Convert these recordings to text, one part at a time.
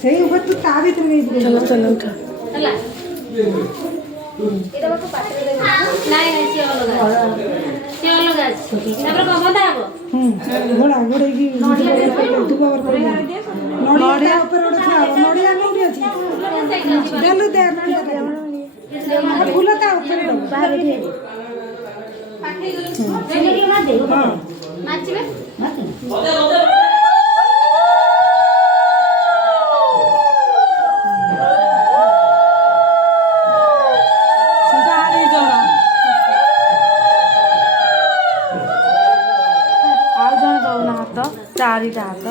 सही ऊपर तू ता भीतर गई चलो चलो उठा हला एटा बाको पाटे दे नाही नाही से अलग अछि तापर कमदा हबो घोड़ा घोड़े की दुबा वर कर नडिया ऊपर ओडा था नडिया कोठी अछि देलु दे नडिया फूल ता ऊपर बाहर दे पाटे गलो मार दे मारचिबे चारिटा हात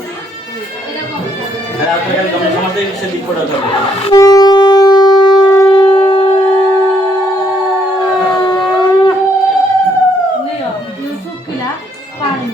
सुखिला पानी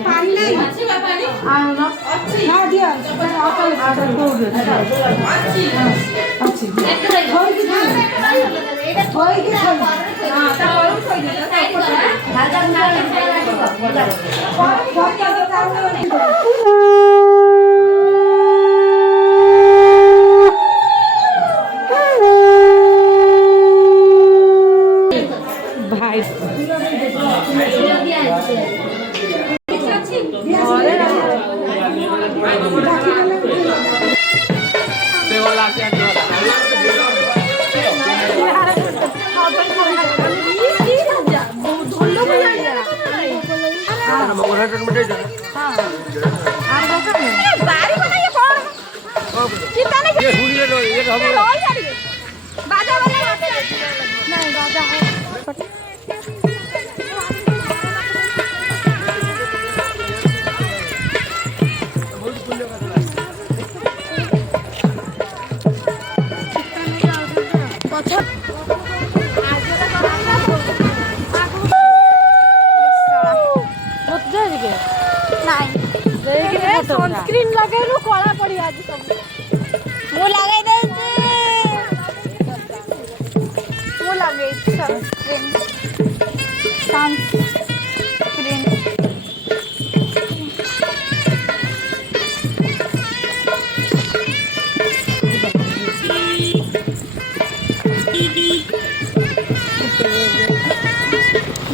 सनस्क्रीन लगेलु कला पड़ी आज सब मु लगे दे मु लगे सनस्क्रीन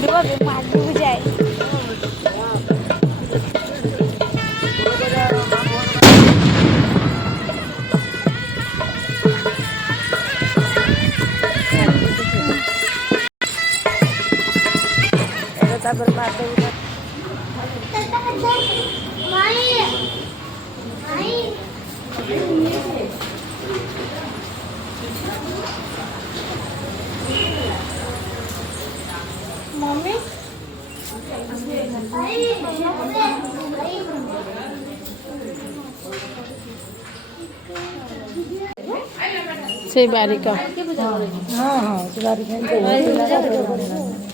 देखो बे मार डूब जाए बर्बाद हो गया मम्मी से बारिका हां हां से बारिका